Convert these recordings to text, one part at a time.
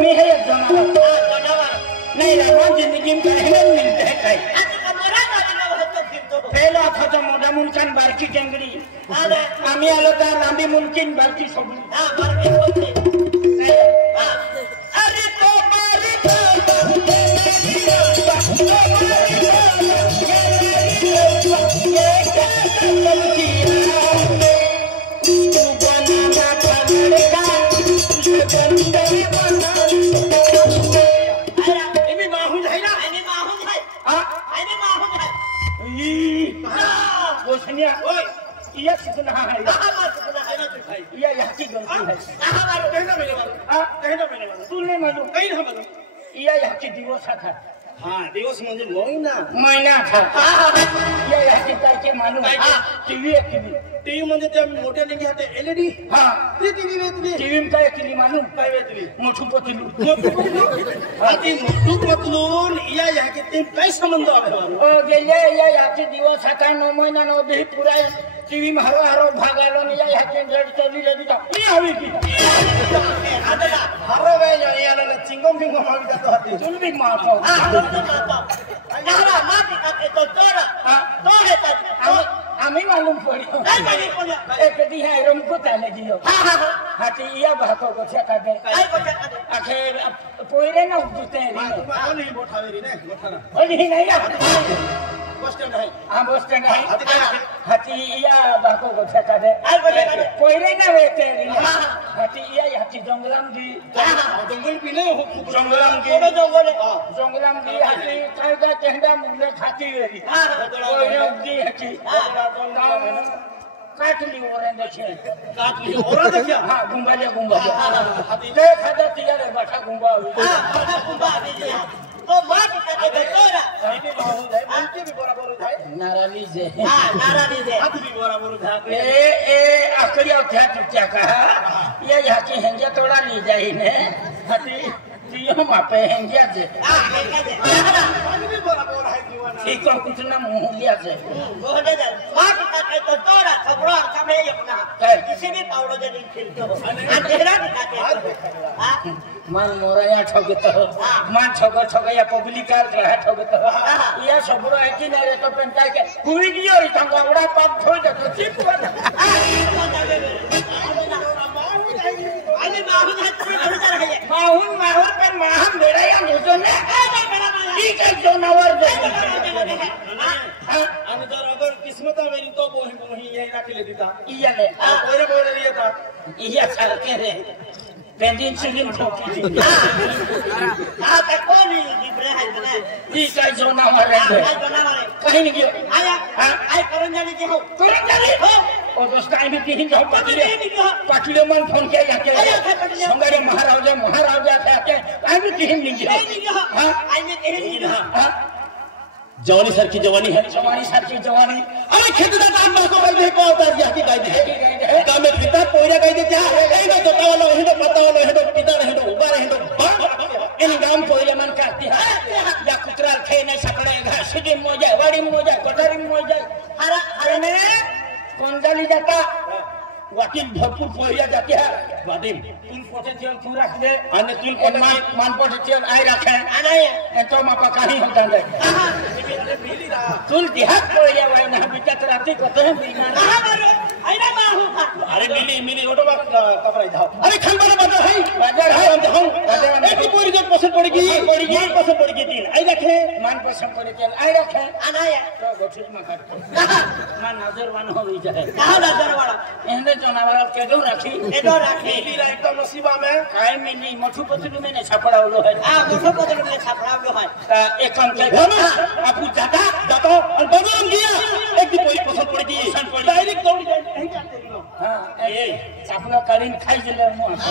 मी है एक जनावर नहीं रहा जिंदगी में कहीं नहीं मिलते है कहीं पहला था तो मोटा मुंचन बारकी जंगली आमी आलो था लांबी मुंचिन बारकी सोबली अरे तो मारी ये कितना है ये यहाँ की गलती है तूने मालूम ये यहाँ की दिवस था हाँ दिवस म्हणजे महीना था ये यहाँ की तारीख मालूम टीवी टीव्ही म्हणजे ते मोठे लिंगी होते एलईडी हाँ ते टीव्ही वेचली टीवी में काय केली मालूम काय वेचली मोठू पतलू आधी मोठू पतलून या की ते काय संबंध आहे ओ गेले ये यहाँ की दिवस था 9 महीना 9 दिन पूरा टीवी में हरो भागालो ने यहाँ के रेड चली ले दिया ये हवी की हरो वे याला चिंगम बिंगम हवी जातो होती तुम भी मारतो याला माती का तो तोरा तो है आम्ही मालूम पड़ियो एक दी है रमको ताले जियो हाथी या भाको को छका दे आखे पोइरे ना उठते रे माली बोठावे रे ने बोठाना ओ नहीं नहीं बस स्टैंड है हां बस स्टैंड है हाथी या भाको को छका दे पोइरे ना वेते रे हाथी या हाथी जंगलाम दी जंगल पीले जंगलाम दी हाथी कायदा कहंदा मुले खाती रे पोइरे दी हाथी काटली ओरे देखिए हाँ गुंबा ते खादा तियारे बैठा गुंबा तो माटी का तोरा इने बाहु जाय मुंची भी बराबर जाय नाराली जे हाथ भी बराबर जाय ए आखरी क्या क्या कहा ये यहाँ की हेंगे तोड़ा ली जाए ने हाथी जियो मापे हेंगे जे भी बराबर है जीवन ठीक को कुछ ना मुंह लिया जे गोहदे जा माटी का तो तोरा खबरो समय अपना किसी भी पावड़ो दे नहीं खेलते हो अंधेरा दिखाते हां मान मोरा या ठगत हो मान ठग या पब्लिक कार रहा ठगत हो या सबरो है कि नहीं रे तो पेंटा के हुई दियो इ तंगड़ा पाप छोड़ दे तो चिप कर अरे माहुन पर माहम बेड़ा या मुझो ने ठीक है जानवर दे आणि जर अगर किस्मत आवेली तो बोही यही राखले देता इया ले बोरे रिया था इया साल के रे पेंडिंग सिलिंग ठोकी का कोनी दिबरे है बने ई काय जानवर रे कहीं नहीं गयो आया आई करंजाली के हो करंजाली हो ओ दोस्त आई में तीन जाओ पाटिले मन फोन किया जाके संगारे महाराजा थे आके आई में तीन नहीं गयो हां आई में तीन नहीं हां जवानी सर की जवानी है जवानी सर की जवानी अरे खेतदा काम को भाई देखो उतार जाती गाय दे काम में पिता पोइरा गाय दे क्या है ना तो वाला हेडो पता वाला हेडो पिता हेडो उबार हेडो इन गाम पोइले मन काटती है या कुतरा थे ने सकड़े घास की मोजा वाड़ी मोजा कोठारी मोजा अरे ने कौन जाली जाता वकील भरपूर पोइया जाती है वादिम तुल पोटेंशियल तू रख दे अन्य तुल मान पोटेंशियल आई रखे नहीं तो मापा कहीं होता है तुल देहात पोइया वाई ना बिचा राती को तो बिना अरे मिली ऑटो बात कपड़ा जाओ अरे खलबा बाजार है हम जाऊं एक पूरी जो पसंद पड़ेगी मान पसंद पड़ेगी तीन आई रखे मान पसंद पड़ेगी आई रखे अनाया तो गोठिल में काट मान नजर वन हो जाए कहां नजर वाला एने जनावर केडो राखी लीला एकदम नसीबा में काय में नहीं मोठू पतलू में ने छपड़ावलो है हां मोठू पतलू में छपड़ावलो है एक काम के आपू जाता और बदल दिया एक भी कोई पसंद पड़ेगी डायरेक्ट दौड़ जाए नहीं जाते हां ए अपना करीन खाई दिले मुंह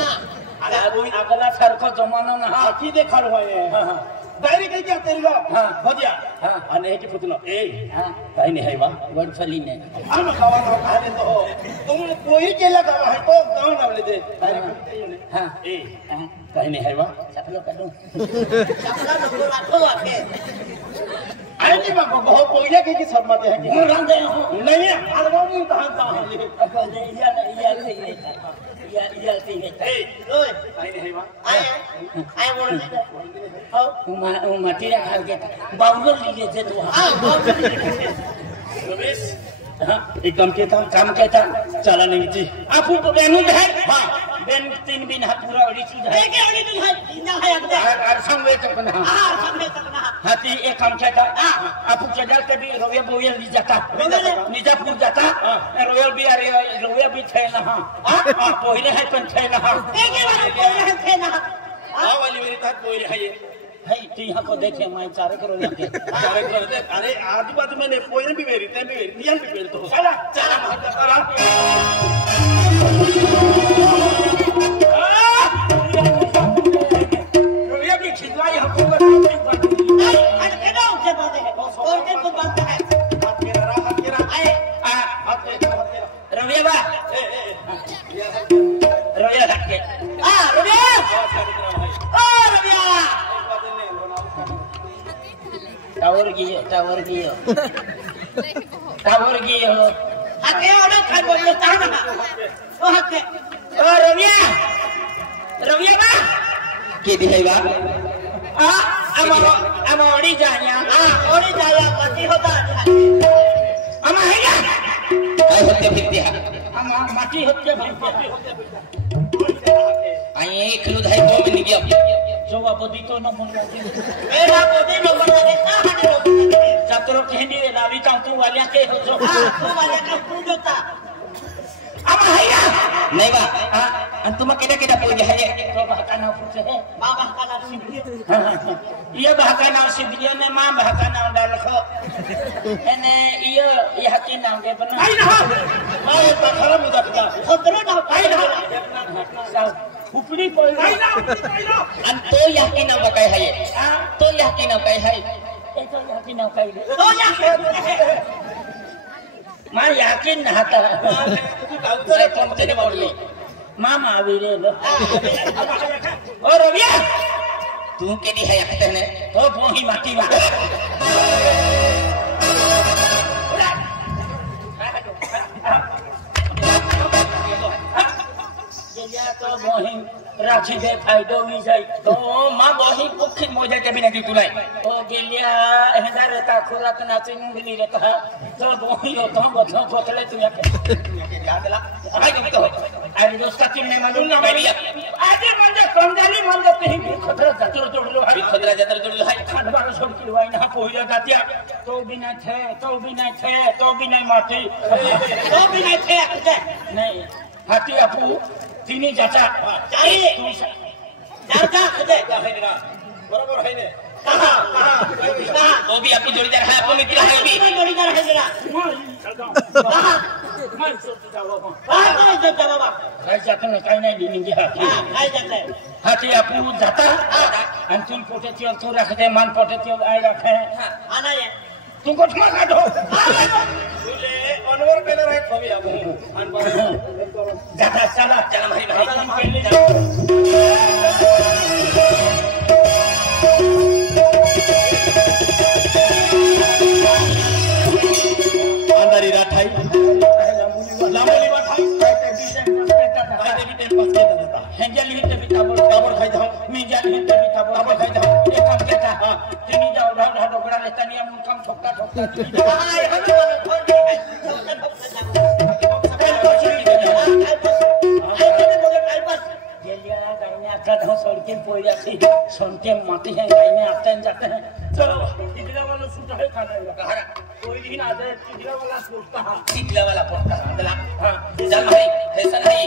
अरे कोई अगला सरको जमाना ना की देखल होए हां डायरेक्ट क्या तेरीला हां भदिया हां अने की पुतलो ए हां काई नहीं है वा वडफली ने हम गावा ना खाने तो तुम कोई के लगा है तो गांव ना ले दे हां ए काई नहीं है वा चपलो कर दो चपला तो रखो आके अरे जी बाबू बहुत कोयला की शर्माते हैं रंग दे नहीं अलवा नहीं कहां था ये या तीन ए ओय आई नहीं बा आई बोल दे हो माटी रा खाल के बाबू लीजिए जे तो रमेश हां एक काम केता चला नहीं जी आपू बेनु है हां बेन 3 दिन हाथ पूरा ओडी चीज है के ओडी चीज है ना है अगदा और संगे तक ना हां संगे तक ना हाथी एक काम केता आपू चढ़ के भी रोया बोया ली जाता निजापुर जाता रोयल भी अरे रोया भी थे ना हां पहले है पण थे ना के वाला पहले है थे ना हां वाली मेरी तात पहले है ये है तीहा को देखे मैं चारे करो के चारे करो दे अरे आदि बात मैंने पहले भी मेरी ते भी नियम भी पेड़ तो चला चला रोया भी खिलवाई हमको अरे केना उसे बात है और के तो बात है हाथ केरा आए हाथ केरा रोया बा रोया रखे रोया ओ रोया टावर गियो आके ओडे खाई बोलियो ताना ओ हके ओ रविया बा के दिले बा हम ओडी जाया ओडी जाया पति होता हम हैगा आई होते फिरते हम माटी होते आई एक लो धाई को में निगिया जो बदी तो न मन मेरा बदी न मन लगे ताने चतुर कहनी लावी का तू वालिया के हो जो तू वाले का तू जोता हम हैगा नहीं बा अंतुमा केडा पूजा है तो बहका नाम पूछे है बाबा का नाम सिद्धियो ये बहका नाम सिद्धियो ने मां बहका नाम डाल खो एने ये हकी नाम के बना आई ना मारे पखरा मुदकता खतरा ना आई ना उपरी कोई आई ना अन तो यह की नाम बताए है ये तो यह की नाम कहे है ए तो हकी नाम कही तो या मां याकिन नहाता उतरे कौन तेरे बोली मां मावीरे लो ओ रविया तू के दी है यखते ने तो बोही माटी बा जेया तो बोही राखी दे फायदो भी जाई तो मां बोही कुखी मोजे के बिना दी तुलाई ओ गेलिया हेदा रहता खुराक नाचे मुंगली रहता तो बोही हो तो बथो खोतले तू याद ला आई तो अरे दोस्ता तुमने मालूम ना बैलिया आजे मंजा समझाली मंजा कहीं खतरा जतर जोड़लो है खतरा जतर जोड़लो है खानबार छोड़ के वाई ना पोइला जातिया तो भी नहीं माटी तो भी नहीं थे नहीं हाथी अपू तीनी जाता चाहिए जाता खुदे बराबर है ने कहां वो भी आपकी जोड़ीदार है आपको मित्र है भी जोड़ीदार है जरा कहां मैं सोच जाओ कहां से बाबा काय जाते न काय नाही लिंगी हाथी काय जाते हाथी अपू जाता अंतुल पोटे तियो तो रख दे मान पोटे तियो आए रखे आना ये तुमको ठमा काटो बोले अनवर पेलर है कभी आप जाता चला भाई अंदरी राठाई लांबोली वाठाई काय ते भी टाइम पास के देता हेंजल हिते भी ताबड़ खाई जाओ मिंजल हिते भी ताबड़ खाई जाओ एक काम केता तिनी जाओ ढा ढोकड़ा लेता नहीं हम काम ठोकता हाय सड़के पोई जाती सुनते माटी है गाय में आते हैं जाते हैं चलो टिकला वाला सूट है खाने का कोई दिन आ जाए टिकला वाला सूट कहां टिकला वाला पड़ता अंदला हां चल भाई ऐसा नहीं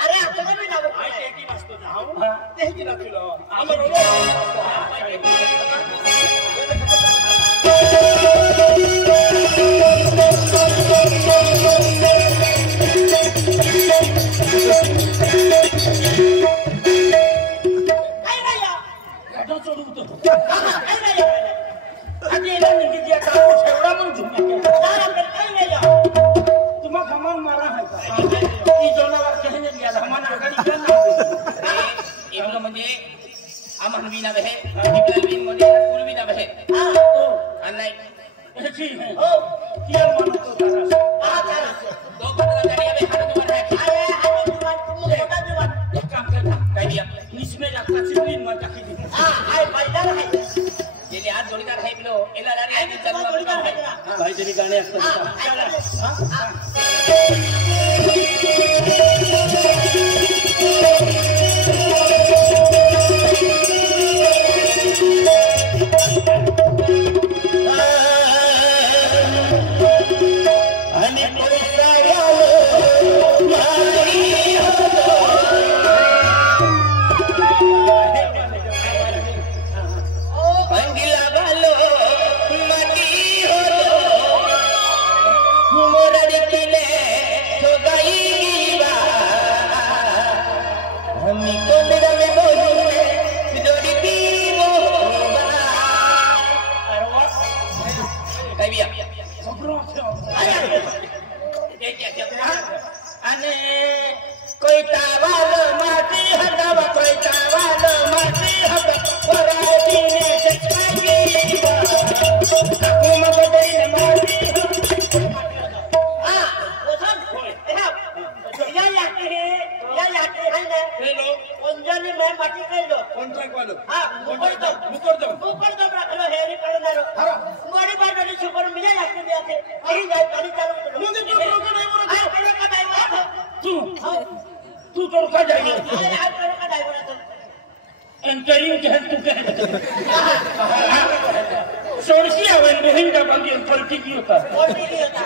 अरे आता भी ना आई टेकी नसतो जाऊ टेकी ना तुला आम्हाला be aman bina behe dibel bin modi pur bina behe anai जी ओ क्या मानो तो तारा दो बदला dari abe hanu jual hai hanu jual kamu kota jual एक काम करना काय दिया इसमें रखा चिपलिन में जाके दी hai baidar hai jadi आज जोड़ीदार है बिलो एला lari hai aja kamu चलो जोड़ीदार hai ना भाई तेरी गाने अच्छा अने कोई तावालो माटी हटावा कोई तावालो माटी हटा वराती ने चचकी हुकुम बदले माटी ओसन या याके है ना हेलो अंजनी में माटी कर दो कॉन्ट्रैक्ट वालो हां मुकर दो रख लो हेरी कर दो मोड़ी बार वाली सुपर मिला याके दिया थे कहीं जाए गाड़ी चालू करो मुझे तो रोका नहीं बोला तू तू तो रुका जाएगा का ड्राइवर तो एंकरिंग जहन तू कह सोरसी आवे बहन का बंदी पलटी की होता और भी नहीं होता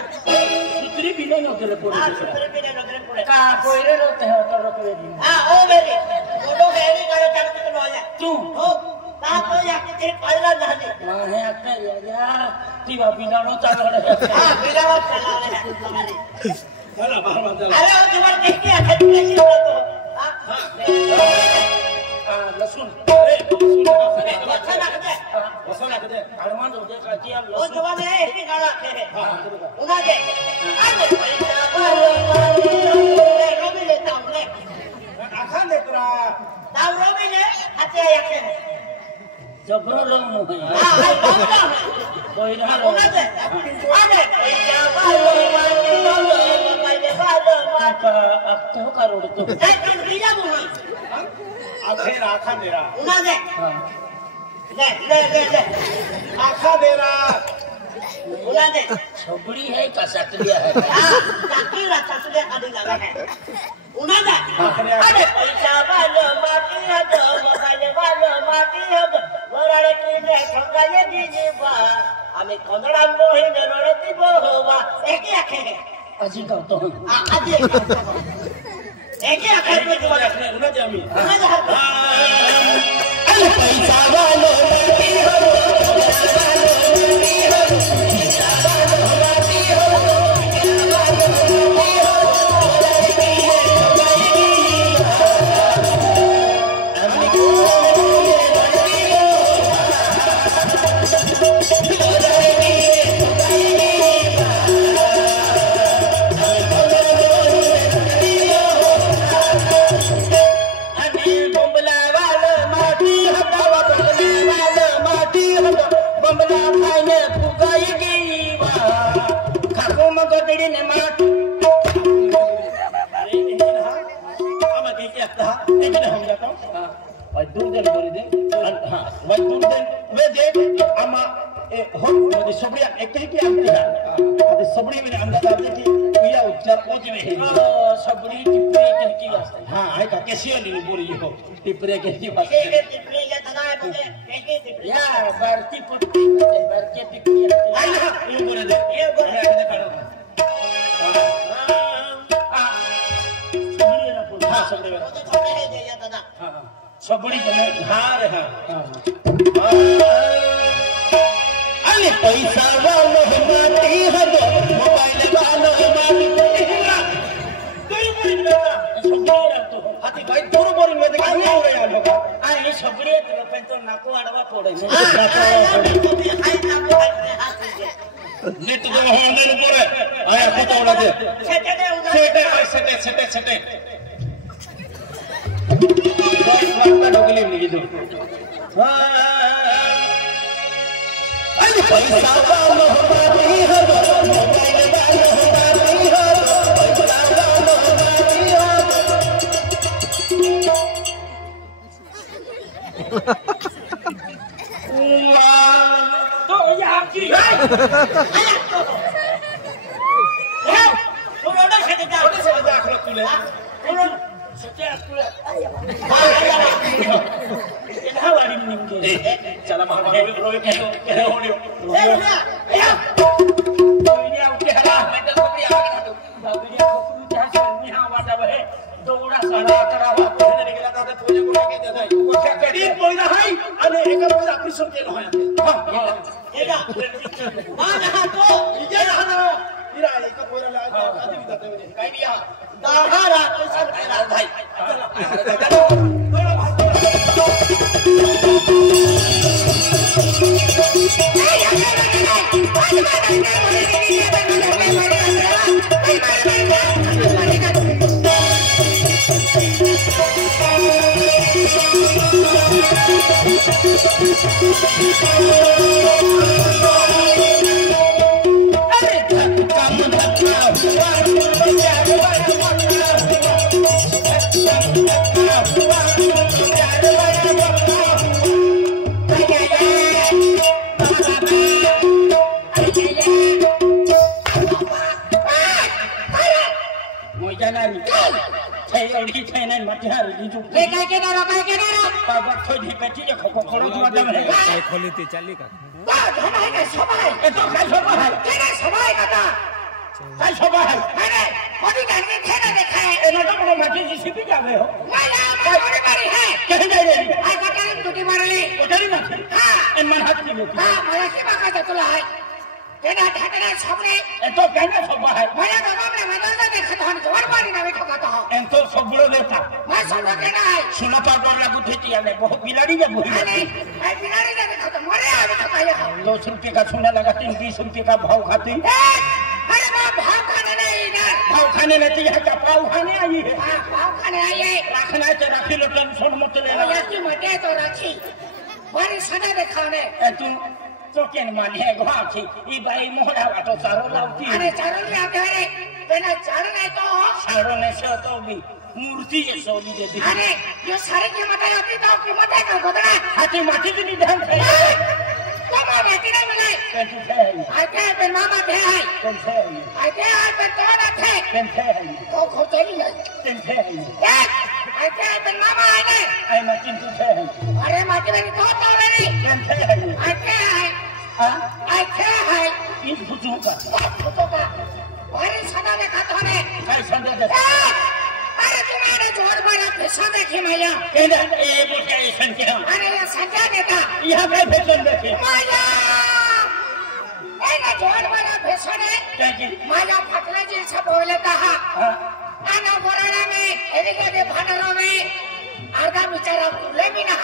सुतरी भी नहीं होते रे पूरे सुपर भी नहीं नगर पड़े का कोयरे होते हैं तो रखवे दिन ओ मेरी फोटो हेरी गाड़ी चालू कर लो जा तू हो कहां तो याके तेरे पाला जाने वहां आके या तीवा बिना नो चालू रहे बिना बात चला रहे तुम्हारी चला बाहर मत अरे वो तुम्हारे देख के आके कैसी हो तो लसुन ए लसुन अच्छा लगता है वसन लग दे अरमान हो दे का किया वो जवान है इतनी गाड़ा है उना दे आगे रोबी लेता हूं ले आखा ले तोरा ताऊ रोबी ले आते याके जबरो रंग है हां हां कोई ना उना दे आगे अब तो करो तो तुम बीजा मुही आखिर आखा मेरा उना दे ले आखा मेरा उना दे छबड़ी है का सकलिया है हां ताकि रात से खाली लगा है उना दे अरे पैसा वालो माटी हदो मोबाइल वालो माटी हदो वराले किने ठगाले दीजिबा हमें कंदड़ा मोहिन रड़ती बोवा एक आखे अजी का तो आजे एक आखे पे जो उना जामी उना दे अरे पैसा वालो माटी हो टिपरे के टिपरे या दादा है मुझे कैसे टिपरे यार बरती पुट्टी बरके टिपरी आई ना ये बोले दे ये बोले दे करो सबड़ी ना बोल हां सबड़ी वो तो छोटे है दे या दादा हां सबड़ी जने धार है अरे पैसा वालो माटी हदो मोबाइल वालो माटी कोई बोल बेटा सबड़ी रखतो हाथी भाई दोरो बोरी में देखा नहीं हो रहा लोग आ ये सबड़ी पे तो नाको आड़वा पड़े नेट दो होने ऊपर आया फोटो उड़ा दे सेटे सेटे सेटे सेटे वार्ता ढोकली मुझे तो अरे पैसा वाला हमारी हो मोबाइल वाला हमारी हो पैसा वाला हमारी हो तो यहाँ की चला महाभारत रोए कैसे क्या हो रही हो दौड़ा सारा करावा पहले निकला था तो पूजा को लेके जाता है वो क्या कड़ी कोयला है अरे एक बार अपनी सुन के लो है हां एगा हां ना तो ये ना इरा एक कोयला ला आदि भी जाते हैं काय भी यहां दाहारा तो सब भाई खोली चाली का सुना तो डर लागू थे बहुत बिलाड़ी जब 200 रुपये का सोना लगा 20 रुपये का भाव खाती भाव खाने नहीं तो यहाँ का पाव खाने आई है रखना है तो रखी लो टेंशन मत लेना तू तो क्या मान है घाव थी ये भाई मोहरा वाटो चारों लाउती चारों ने से तो भी मूर्ति ये सोनी दे दी अरे ये सारे कीमत है होती तो कीमत है का गोदरा हाथी माटी भी नहीं ध्यान से तो मां बेटी नहीं मिले कैसे है आते हैं फिर मामा थे है कैसे है आते हैं फिर कौन थे कैसे है तो खोचली है कैसे है आते हैं फिर मामा आए ने आई मचिन तू है अरे माटी में तो नहीं कैसे है आते हैं हां आते हैं इस बुजुर्ग का अरे सदा ने खाता ने कैसा दे दे अरे तुम्हारे जोर बड़ा पैसा देखे मैया केना ए बोटे संख्या अरे ये संख्या देता यहां पे फैशन देखे मैया ए ना जोर बड़ा पैसा ने क्या की मैया फटले जी से बोलता है हां आना बोराना में एदिके के भांडरों में आधा बेचारा खुले भी ना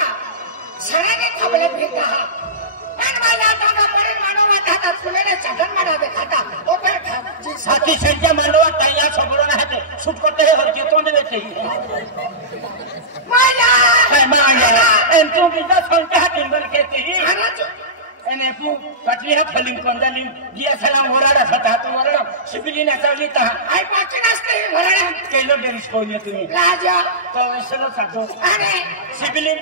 सरे ने खबले फिरता है एन मैया तो का परिमाणों में था खुले ने चगन मारा दिखाता वो फिर साथी संख्या मांडवा तैया सबरो ना है शूट करते है और केतों दे देते मैया है माया एन तो बिना संख्या टिंबल कहते ही एने पु पटलिया फलिंग कंदली दिया सलाम वराडा सता तो वराडा सिबिली ना चावली ता आई पाचनास्ते वराडा केलो डेरिस कोइले तुम्ही राजा तो इसलो सातो अरे सिबिली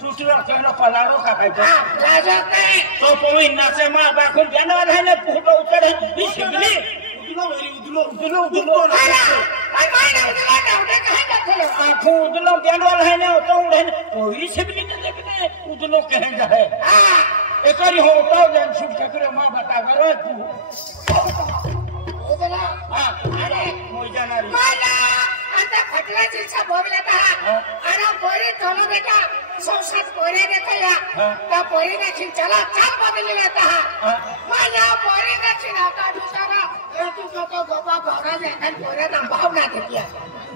सुटलो केनो पलारो का कायतो राजा के तो पोई नाचे मा बाखुन जाना है ने फुटो उतर है सिबिली उदलो अरे मायना उदला ना उदे कहां जाते लो आंखों उदलो जानो है ने तो है कोई सिबिली ने देखने उदलो कहे जाए हां एकरी हो तो जन सुख करे मां बता करो तू उदला हां अरे मोई जानारी मायना अंत फटला जिसा बोलता है अरे पोरी दोनों बेटा संसार पोरे देखा या तो पोरी ने चला चाप बदल लेता है माया पोरी ने चिनाता दूसरा तू तो गोपा घोड़ा लेकर पोरे ना भावना देखिया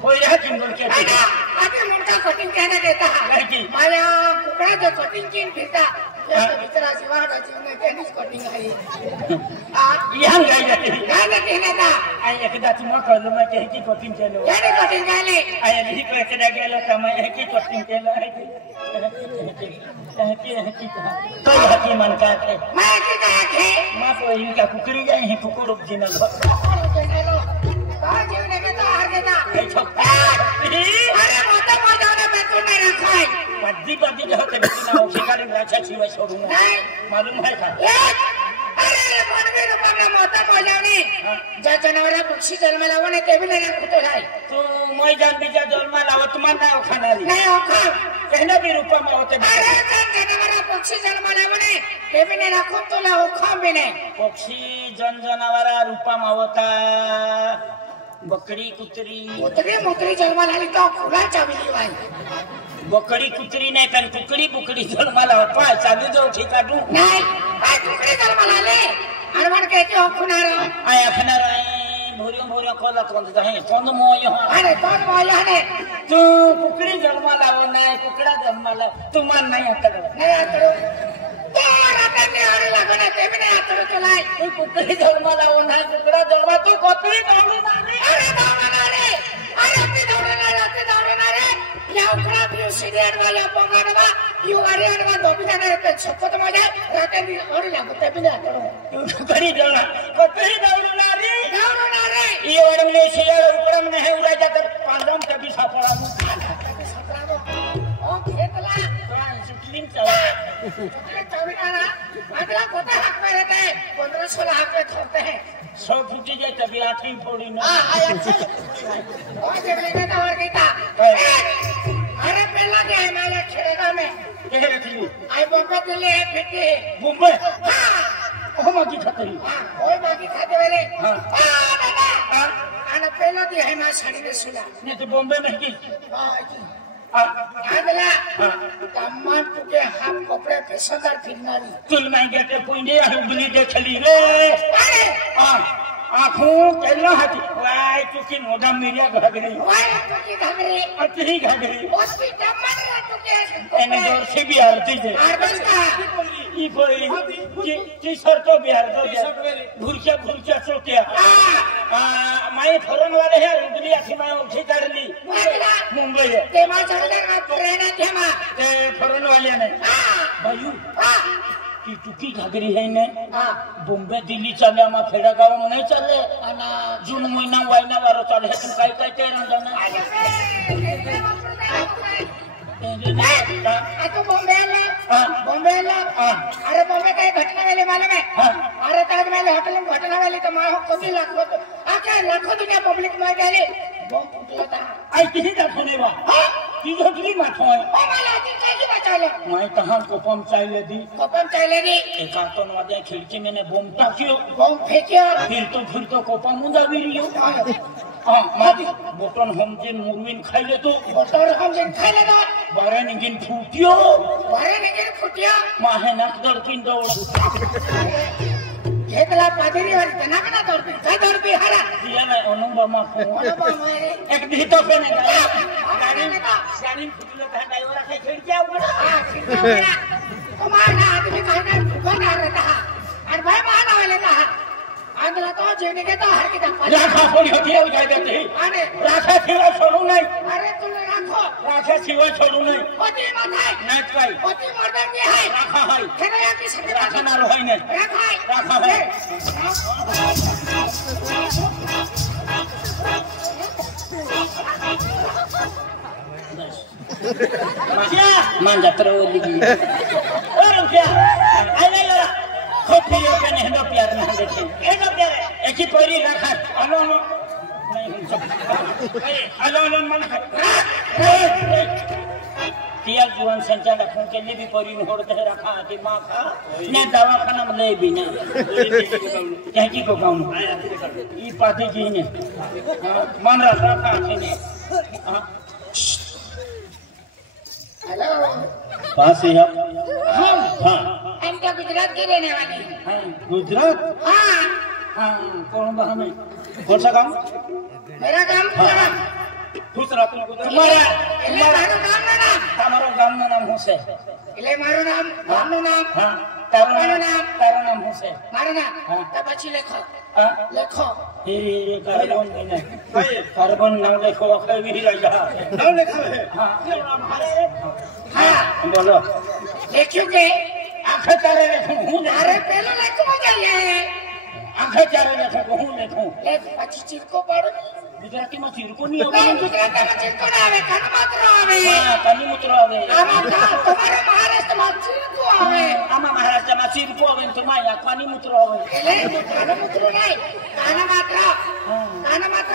कोई रह जिंदल के अरे मुर्गा कटिंग कहने देता है माया कुकड़ा जो कटिंग किन फिरता ये बिचारा जीवन का जीवन टेनिस कोटिंग है यहाँ गई जाती क्या नहीं ना आई एक दाती माँ कर लो मैं कहीं की कोटिंग चलो क्या नहीं कोटिंग गाले आई नहीं कोई ऐसे गया तो मैं एक ही कोटिंग चलो है कि तो यह की मन का है मैं की कहा थे माँ तो इनका कुकरी जाए ही कुकुर ओरिजिनल कौन जीवन के तो हार गया अरे मोटा मोटा मैं तो नहीं रखा है बद्दी बद्दी जो होते बिना शिकारी राजा शिवा छोड़ूंगा मालूम है क्या अरे मन में रूपा में मोटा मोजावनी जा जनवरा पक्षी जन्म लावने ते भी नहीं कुतो लाई तो मैं जान बीजा जन्म लाव तुम्हार ना खाना ली नहीं ओखा कहना भी रूपा में होते अरे जनवरा पक्षी जन्म लावने ते भी नहीं रखो तो ला ओखा भी नहीं पक्षी जनवरा रूपा में होता बकरी कुतरी मुतरी जन्म लाली तो खुला चाबी भाई बकरी कुतरी नहीं पर कुकड़ी बुकड़ी जन्म लाव पाए चालू जो ठीक आडू नहीं आई कुकड़ी जन्म लाले अरवन के जो खुनारो आया खनारो भूरियो कोला कौन मोयो अरे कौन मोया ने तू कुकड़ी जन्म लाव नहीं कुकड़ा जन्म लाव तू मन नहीं आता नहीं आता तो रात में आने लगा ना ते भी नहीं आता तो लाई तू कुकड़ी जन्म लाव नहीं कुकड़ा जन्म तू कोतरी दौड़ी ना अरे दौड़ना रे अरे अपनी दौड़ना रे या उकड़ा भी सीरियड वाला पोंगानवा यू अरियनवा दोबिता ने पे छपत मजा राते भी और लागते भी ना करो कुकड़ी जन्म कोतरी दौड़ना रे ये वाले में सीरियड ऊपर में है उड़ा जाकर पांडम कभी सापड़ा ओ खेतला शुक्लिन चला चौबीना अगला कोता हक में रहते हैं 15-16 हक में थोड़ते हैं 100 फुटी जाए तभी 8 फोड़ी ना ओ जगले का और गीता अरे पहला के हिमालय खेड़ेगा में कह रही थी आई बॉम्बे दिल्ली है फिटी मुंबई हां ओ मागी खतरी ओए बाकी खाते वाले हां दादा आना पहला के हिमालय साड़ी में सुला नहीं तो बॉम्बे में की आदला तम्मान तुके हाफ कपड़े फैशनदार फिरनारी तुल नहीं गेटे पुंडे हुबली देखली रे अरे आँखों केला हाथी वाई तुकी मोड़ा मेरिया घाघरी वाई तुकी घाघरी अतरी घाघरी हॉस्पिटल में रह तुके एने जोर से भी आरती जे आरती का ई बोली की सर तो बिहार दो भूरचा सो क्या माई फरन वाले है उगली आखी माई उठी कर ली मुंबई है ते मां चढ़ने का ट्रेन थे मां ते फरन वाले ने भाई की टुकी घागरी है ने बॉम्बे दिल्ली चले मा फेड़ा गांव में नहीं चले जून महीना वाइना वारो चले तुम काय ते रह जाना तो बॉम्बे ला अरे बॉम्बे का घटना वाले मालूम है अरे ताजमहल होटल में घटना वाली तो मां कभी लाखों आके लाखों दुनिया पब्लिक मार गई बम फूटला था आई किसी का होने वा की घटली माथो है ओ माला दिन का की बचा ले मैं कहां को पम चाहिए दी कोपम चले दी एक कार्टून वाले खिड़की में ने बम टाकियो बम फेंकियो फिर तो कोपम मुंदा वीरियो हां मादी बोतल हम जिन मुरविन खाई ले तो बोतल हम जिन खाई ले तो बारे निगिन फूटियो माहे नक दड़किन दौड़ घेतला पादरी वाली तना दौड़ काय दौड़ भी हरा दिया मैं अनुपमा को एक दी तो पे ने गाड़ी फुटले का ड्राइवर से खिड़किया ऊपर तुम्हारा आदमी कहना बना रहता है और भाई माना वाले का आंधला तो जीवने के तो हर की दफा राखा फोड़ी होती है गाय देते अरे राखा सिवा छोड़ू नहीं अरे तुम राखो राखा सिवा छोड़ू नहीं होती मत है नहीं ट्राई होती मर्दन की है राखा है खेलो या किसी के राखा ना रोई ने राखा है क्या मान जाते रहो लिखी और क्या आई नहीं लड़ा खोपी के नेहनो प्यार में हम देखे एनो प्यार एक ही परी रखा अलो नहीं मन तिया जीवन संचार रखने के लिए भी परी ने होड़ दे रखा कि मां का ने दवाखाना में ले भी ना कह की को काम ई पाते जी ने मन रखा ने हेलो पास ही है हाँ हम तो गुजरात के रहने वाले हैं गुजरात हाँ कौन बहा में कौन सा काम मेरा काम क्या खुश रहो तुम्हारा काम ना नाम हमारा काम ना नाम हुसैन એટલે મારું નામ ગામનું નામ હા તારું મારું નામ નામ તારું નામ શું છે મારું નામ હા. તો પછી લેખો હા લેખો એ કાર્બન નહીં કાર્બન નામ લખો કેવી રહ્યા નામ લખાવે હા હા બોલો લખ્યું કે આખે ચારે લખું હું અરે પેલું લખવું જોઈએ આખે ચારે લખું હું લખું લે પછી ચીરકો પાડો ગુજરાતીમાં ચીરકો નહીં તો આવે ગુજરાતીમાં ચીરકો ના આવે કનમાત્ર આવે હા કાની મૂત્ર આવે આમાં તમારા મહારાષ્ટ્રમાં ચીરકો આવે આમાં મહારાષ્ટ્રમાં ચીરકો આવે તો માયા કાની મૂત્ર આવે એટલે કાનમાત્ર નહીં કાનમાત્ર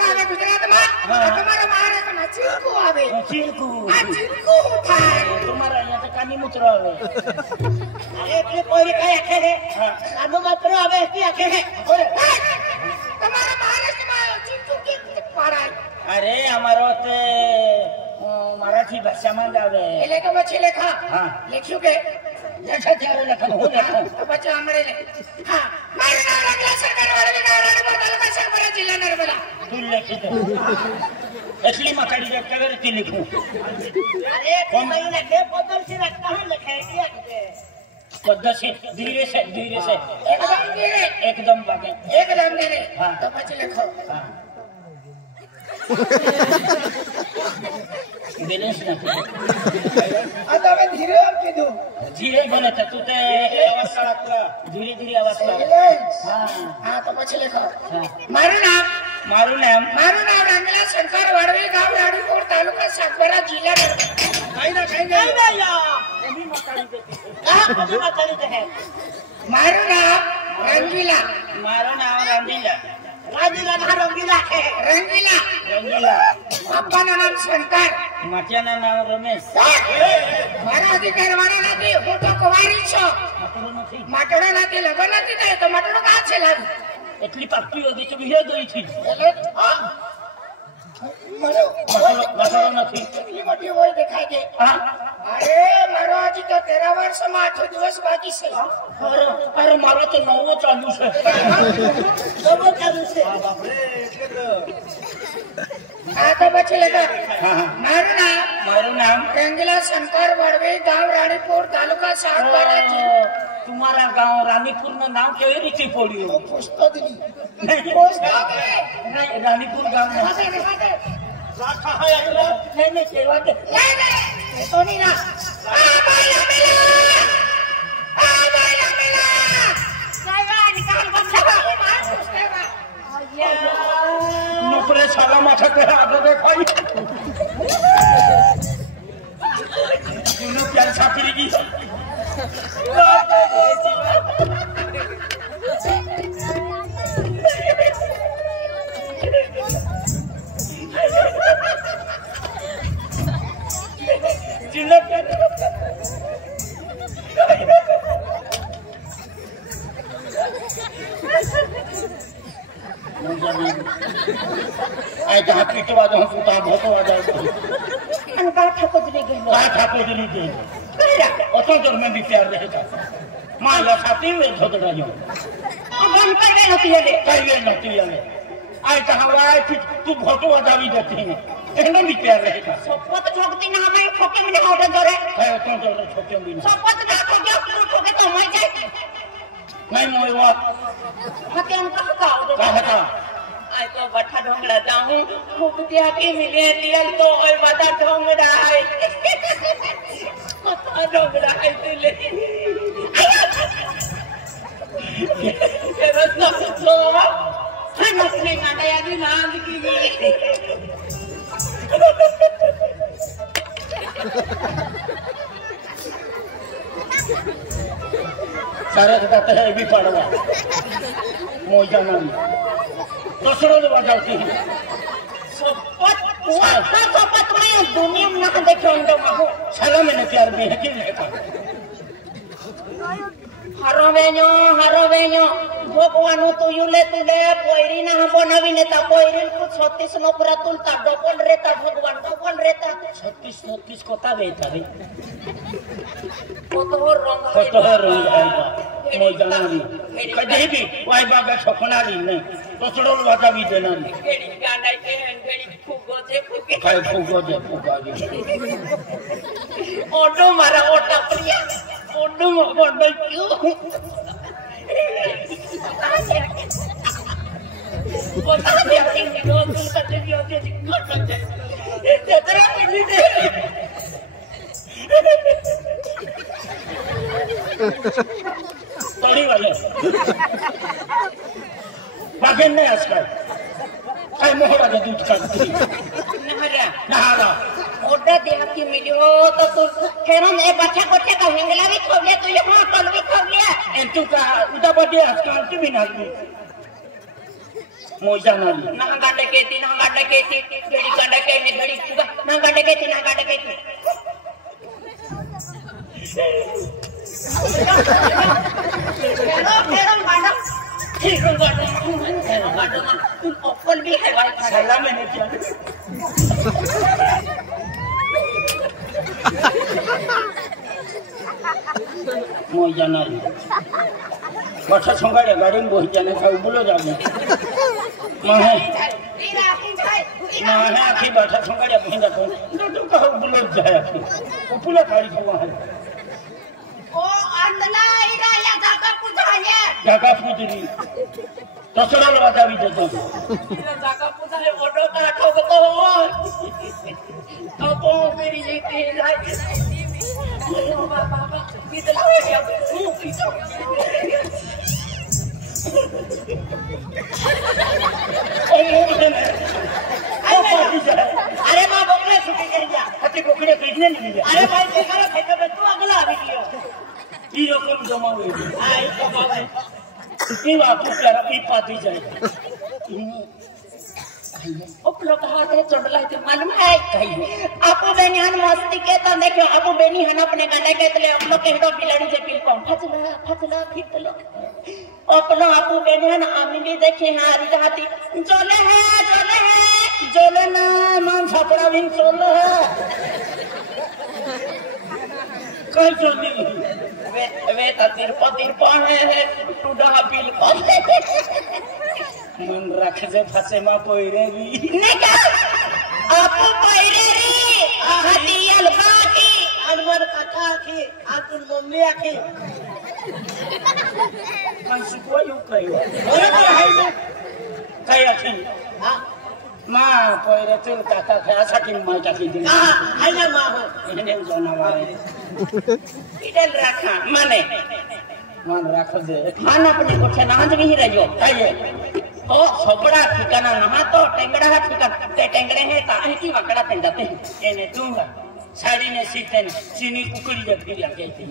આવે ગુજરાતમાં તમારા મહારાષ્ટ્રમાં ચીરકો આવે ચીરકો આ ચીરકો થાય તમારા અહીંયા તો કાની મૂત્ર આવે અરે એટલે કોઈ કઈ આખે હે કાનમાત્ર આવે કે આખે હે તમારા મહારાષ્ટ્રમાં ચીરકો કેમ પાડાય અરે અમારો તે મરાઠી ભાષામાં જ આવે એટલે કે પછી લેખા હા. લખ્યું કે લખે ત્યારે લખું હું લખું તો પછી આમળે લે હા મારું નામ રંગલા સરકાર વાળવી ગામ રાણીપુર તાલુકા સરપરા જિલ્લા નર્મદા તું લખી દે એટલી મકાડી દે કેવી રીતે લખું અરે કોણ ને બે પદર છે ને કહા લખે કે પદ્ધતિ ધીરે છે એકદમ ધીરે એકદમ બાકી એકદમ ધીરે હા. તો પછી લખો હા બેલેન્સ નથી આ તો હવે ધીરે આમ કીધું ધીરે બોલે છે તું તે ધીરે ધીરે અવાજ કર હા હા તો પછી લખો હા. મારું નામ મારું નામ રંગલા શંકર વાડવી ગામ રાણીપુર તાલુકા સાગબારા જિલ્લા નર્મદા મારું નામ રંગીલા મારું નામ રંગીલા રંગીલા બાપાનું નામ શંકર માટિયાના નામ રમેશ મારા અધિકાર વાળા નથી હું તો કુંવારી છું આપણું નથી માટડો નથી લગન નથી થાય તો માટડો કાં છે લાગુ એટલી પાકતી હતી તો વિહે ગઈ છે એટલે મસાલો નથી એટલી મોટી હોય દેખાય છે હા અરે મારો હજી તો 13 વર્ષમાં 8 દિવસ બાકી છે અરે મારો તો નવો ચાલુ છે નવો ચાલુ છે હા તો પછી લગા મારું નામ રંગીલા શંકર વડવી ગામ રાણીપુર તાલુકા સાગબારા જિલ્લા तुम्हारा गांव रानीपुर में नाम केवी रीति पड़ियो पुस्तक नहीं नहीं रानीपुर गांव में नहीं सेवा के तो नहीं ना नौकरे साला माथा के आगे देखाई क्या छापी की आई जहाँ पीटे वाले हूँ सुता बहुत वाला अतो जोर में भी प्यार रहेगा माँ लखाती हुए झगड़ा जो कई नती है आई कहा आई तू भोटो बजावी देती है एकदम भी प्यार रहेगा सपत ठोकती ना हमें ठोके में दिखाओ जरे है अतो जोर छोटे भी सपत ना ठोके पूरा ठोके तो मर जाए नहीं मोए वो हते हम कहता कहता आई तो बट्ठा ढोंगड़ा जाऊं खूब दिया के मिले दियल तो और बता ढोंगड़ा है बता ढोंगड़ा है दिले ये बस तो हम अपने गाना याद नाम की सारे कहते हैं भी पड़वा मोजा नाम दूसरों ने बजाती है सपत में दुनिया में ना देखे उनको महो साला मैंने प्यार भी है कि नहीं हरवेño भगवान तो युले तुले पोइरी ना बनावी नेता पोइरी को 36 नोकरा तुलता डबल रहता भगवान डबल रहता 36 कोता बेटा रे तो रंग आएगा मोजा नाम कहीं भी वाई बाबा छखना नहीं दूसरों ने बजा भी देना नहीं केड़ी गाना के गड़ी खूब गोजे खूब काय फुगो दे ओडो मारा ओटा प्रिया ओडो ओडो क्यों ओटा दिया कि नो तू करते भी होते करते ये तेरा नहीं दे तोड़ी वाले बाकी नहीं आजकल काय मोहरा दे दूध का नहारा ओडा दिया कि मिलियो तो तू खेरम ए बच्चा कोचे का हिंगला भी खो लिया तू ये हां कल भी खो लिया एंतु का उदा बडे आजकल की भी ना मोजा नाली ना गांडे के बेड़ी गांडे के ने बेड़ी चुगा ना गांडे के खेरम गांडा ठीक है गांडा तू ओपन भी है भाई साला मैंने किया मोजा नाली बच्चा संगाड़े गाड़ी में बहुत जाने का उबलो जाने माहे माहे आखी बच्चा संगाड़े बहिन जातो तो का उबलो जाए आखी उबलो गाड़ी को वहां ओ अंदला इरा या जागा पूजरी दसरा लगा भी देतो जागा पूजा है ओडो का ठोक तो हो तो मेरी लेके लाइक ओ बाबा कितना है या अरे मां बोकरे छुट्टी कर दिया हती कोकड़े भेजने नहीं दिया अरे भाई देखा फेंक तू अगला वीडियो ई रकम जमा हुई आई तो बाबा ई बात तेरा ई पाती जाए उपलो कहा थे चढ़ला थे मालूम है कहीं आपो बेनिहन मस्ती के तो देखो आपो बेनिहन अपने गंडे के तले अपनो केहडो बिलाड़ी जे पिल को फचला फिटलो अपनो आपो बेनिहन आमिली देखे हारी जाती जोले ना मन छपड़ा बिन चोले कई चली वे तो तिरपा है टूडा पिल को मन रख जे फसे मा पोइरे भी नेका आपो पोइरे रे हतियल बाकी अनवर काका की आतुल मम्मी आकी मन सुको यू कयो बरोबर है ना काय आखी हां मां पोइरे तुल काका खा सकिन मां टाकी दिन हां है ना मां हो इने जनावर इडल रखा माने मन रख जे खान अपने को छनांज भी रहियो काय तो सबड़ा ठिकाना नहा तो टेंगड़ा ठिकाना ते टेंगड़े हैं काहे की वकड़ा पे जाते हैं एने दूंगा साड़ी ने सीते ने चीनी कुकड़ी जब फिर आ गई थी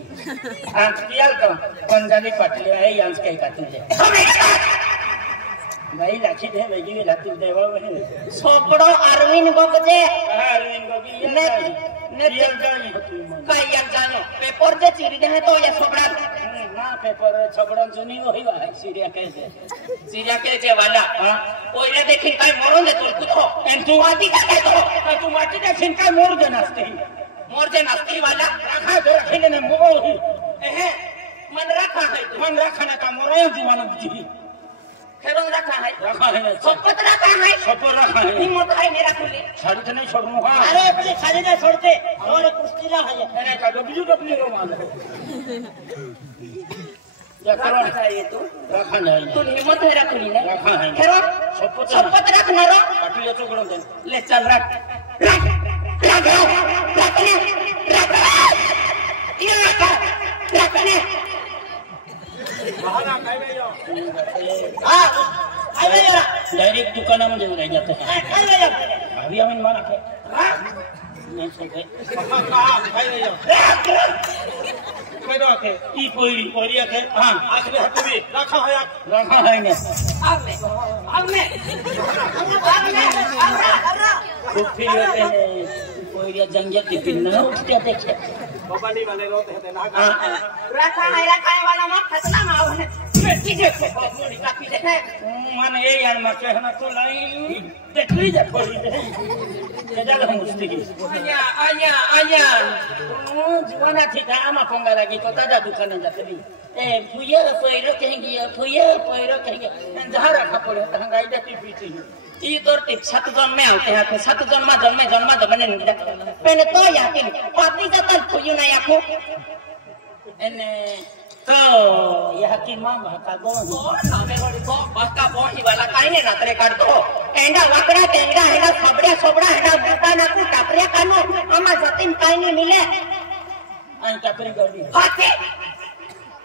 आंटियाल तो पंजाबी पटले है यांस के का तुझे भाई लाठी दे वेगी लाठी देवा वही सबड़ो अरविंद गोगजे अरविंद गोगी ने रियल जानी होती मन कायल जानो पेपर जे चिरी दे तो ये सबड़ा ना पेपर छबड़न जुनी वही है सीरिया कैसे वाला हां कोई देखी काय मरो ने तू कुछो एन तू माटी का काय तो तू माटी दे छिन काय मोर दे नास्ती वाला रखा तो रखे ने मोर एहे मन रखा है मन रखा ना का मोर जीवन जी खेरों रखा है सपत रखा है सपत रखा है हिम्मत है मेरा खुली साड़ी तो नहीं छोड़ू हां अरे अपने खाली ना छोड़ते और कुश्ती ना है मैंने कहा तो बिजू डबली रो मार या करो चाहिए तू रखा नहीं तू हिम्मत है रखली ने रखा है खेरों सपत सपत रखना रो काटी तो गड़ो दे ले चल रख रखने हां आवे जरा डायरेक्ट दुकानामध्ये उभे जाते हैं अभी हम मारा के नहीं सोचे कोई तो आके ई पोरी आके हां आखिरी हाथ भी रखा है ने हमने फिर होते हैं पोरी जंगे की पिन्ना उठते देखे बबाली वाले रोते हैं ना रखा है वाला मत खतना माओ ने बेटी देखे मोड़ी कापी देखे माने ये यार मके हम तो लाई देखली जा थोड़ी Jaga mesti. Anya. Juana tidak ama pongga lagi kota ada dukan aja tadi. Puya poiro kehingi. Jahara kapore tangga ida tipi. Itu tip satu jon में आते हैं satu jon मा जन्मे नहीं दिया पहले तो याकिन पाती जाता पुयु ना याको एने तो याकिन मां भाका गो सामे गोड़ी को भाका बोही वाला काई ने रात्रे काट दो एंडा वाकड़ा टेंगा एंडा सोबड़ा एंडा मोटा ना को टापरिया कानो अमा जतिन काई ने मिले आई टापरी गौड़ी हाथे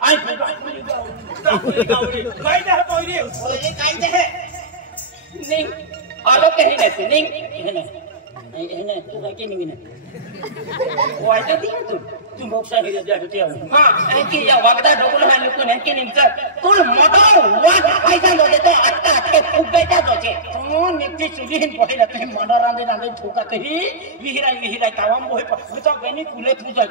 आई टापरी गौड़ी काई दे पोरी काई दे नहीं आलो कहीं नहीं नहीं तू क्या नहीं ना वो आया दिया तू मोक्षा ही जा रही है हाँ ऐसी या वागदा डोकुल है लेकिन ऐसी नहीं सर कुल मोटो वाग पैसा दो दे तो अटके खूब बेटा दो जे तो नित्य चुली हिन बोले लगते हैं माना रांधे ठोका कहीं विहिराई तावाम बोले पर तो बेनी कुले तू जा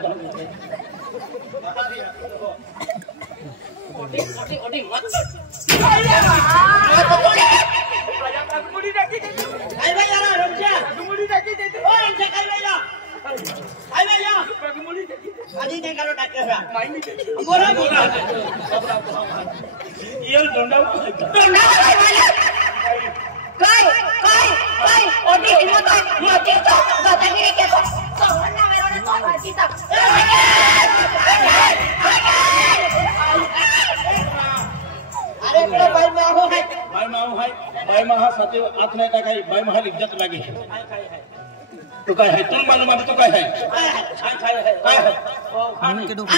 ओडी मत मुड़ी डाकी दे आई भैया रमजा मुड़ी डाकी दे ओ रमजा kai भैया आई भैया मुड़ी डाकी दे आजी ने करो डाके रा माइनी बोरा ये डोंडा भाई भैया काय ओडी हिम्मत मती तो बतानी के तो सोना मेरे ने तो बाजी तक अरे मेरा भाई माहो है सत्य आत्मा का काय भाई महल इज्जत लागे है तो काय है तुम मालूम है तो काय है काय है ओ खाने के दो है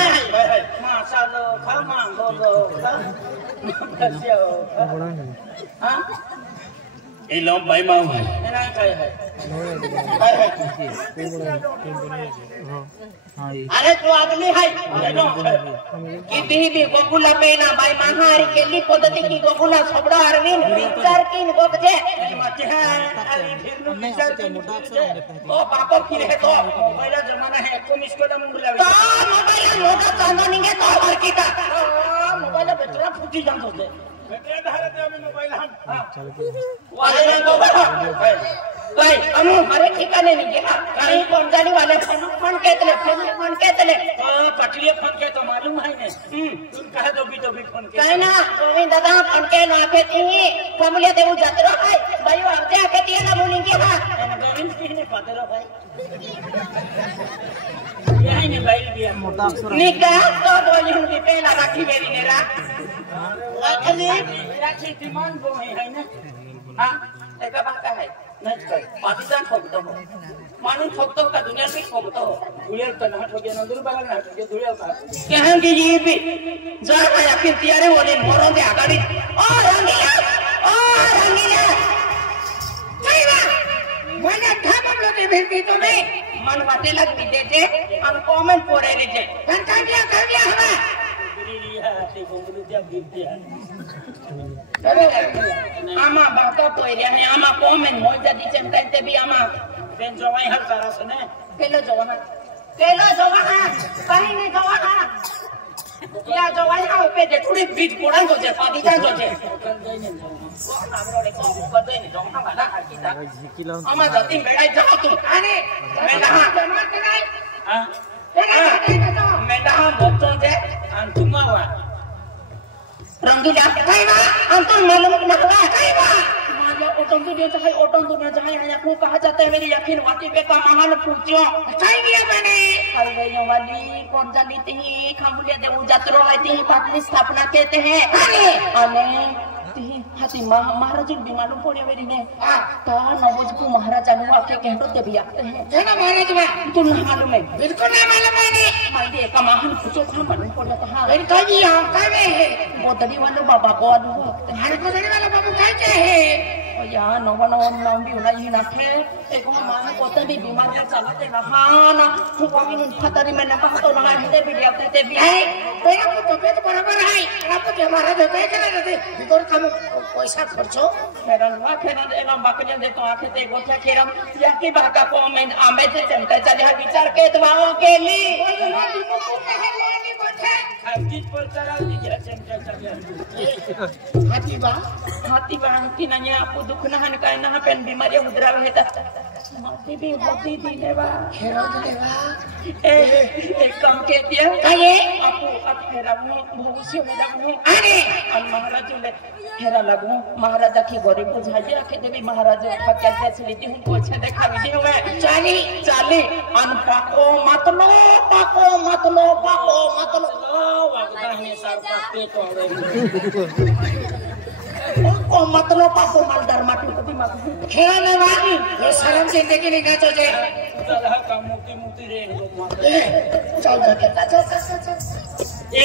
माशालो खा मांगो दो बसियो हां ए लो भाई माहो है ना काय है अरे तो आदमी है किती भी गोकुला पेना बाई महारी केली पद्धती की गोकुला सोबड़ा अरविंद विचार किन गोकजे ओ पापा की है तो मोबाइल जमाना है 19 के दम मुला तो मोबाइल मोटा चांदा नहीं है तो हर की का मोबाइल बेचरा फूटी जान सोचे बेटे धारे ते अभी मोबाइल हम चल वाले को भाई हम हरे ठिकाने नहीं गया कहीं कौन जाने वाले फोन कहते पटलिए फोन के तो मालूम है ने तुम कहे तो भी फोन के कहे ना गोविंद दादा फोन के ना कहती फैमिली देव जातरो है भाई आते कहती है ना बोलेंगे हां गोविंद की ने पातरो भाई यही ने बैल भी मोटा अक्षर निकाह तो बोली हूं कि पहला राखी मेरी ने राखी दिमान वो है ना हां एक बात है पाकिस्तान ठोकतो मानून ठोकतो का दुनिया में ठोकतो धुळेल तर ना ठोके नंदुर बाला ना ठोके धुळेल का कहां की ये भी जर मैं यकीन तियारे बोले मोरों दे आगाड़ी ओ रंगीला काय ना मैंने धाम लोटे भेजती तुम्हें मन वाटे लग भी देते हम कमेंट पढ़े लेते कर दिया हमें आमा बाका पहिल्या ने आमा कमेंट मोय जदी चमकाते भी आमा पेन जवाई हर सारा सने पेलो जवाना कहीं नहीं जवाना या जवाई हा पे जे थोड़ी बीच कोड़न जो जे पादी जान जो जे हमरो ले को बदई ने जवाना वाला हकीता आमा जति बेड़ाई जाओ तू आने मैं कहां जमा के नहीं हां मैं कहां बोलतो जे अंतुमावा रंगीला कईवा अंतुम मालूम ना हुआ कईवा मालो ओटन तो देता है ओटन तो ना जाए आया को कहा जाता है मेरी यकीन वाटी पे का महान पूछो सही दिया मैंने अलवे वाली कौन जानी थी खामुलिया देव जात्रो है थी पाटली स्थापना कहते हैं अने हाथी महाराज भी मालूम पड़े मेरी ने ता नवजपु महाराज अनु आके कहतो ते भी आते हैं है ना महाराज में तुम ना मालूम है बिल्कुल नहीं मालूम है मायदे का महान पूछो था मालूम पड़ा कहां अरे कही हम करे है बोतड़ी वालो बाबा को अनु हमारे बोतड़ी वाला बाबू कहते हैं ओ यार नवा नाम भी होना ही ना थे एक मान कोते भी बीमार के चलते ना हां ना फुकानी खतरी में ना कहा तो ना है भी आते थे भी है तो आपको तबियत बराबर है आपको हमारा जो कह के रहते भीतर काम पैसा खर्चो मेरा ना खेना एना बाकने दे तो आखे ते गोठा खेरम या की बाका को मैं आमे ते चमता चले विचार के दवाओं के लिए हाथी पर चला दी चमचा चले हाथी बा हाथी नanya आपको दुख ना हन काय ना पेन बीमारी उधरा है ता माटी भी होती दिने बा खेरो देवा एक काम के दिया काये आपू अब फेरा भविष्य में लगू अरे और महाराज ले फेरा लगू महाराजा की गरीब बुझाइया के देवी महाराज उठा के देश लेती हूं कुछ देखा वीडियो में चाली चाली अन पाको मतलो वागदा है सर पत्ते तो ओ मतलो पाको मालदार माटी को दिमाग खेरो देवा ये शर्म से देखी नहीं गाचो जे तरह का मोती रे चल चल ए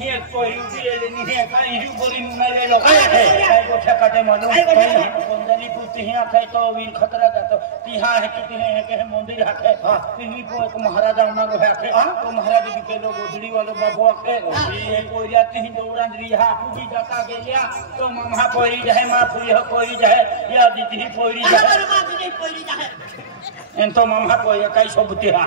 ये कोई भी नहीं का यू बोली नहीं लो काय को ठकाटे मानो बंदली पुती हिया खाय तो वीर खतरा जातो तिहा है कि है के मंदिर है तिनी को एक महाराजा उना को है तो महाराज भी के लोग गुजरी वाले बाबू के ये कोई जाती ही दौड़न रिहा भी जाता गेलिया तो महा पोरी जाए मा फुरी हो कोई जाए या दीदी पोरी जाए एन तो महा पोरी काई सब तिहा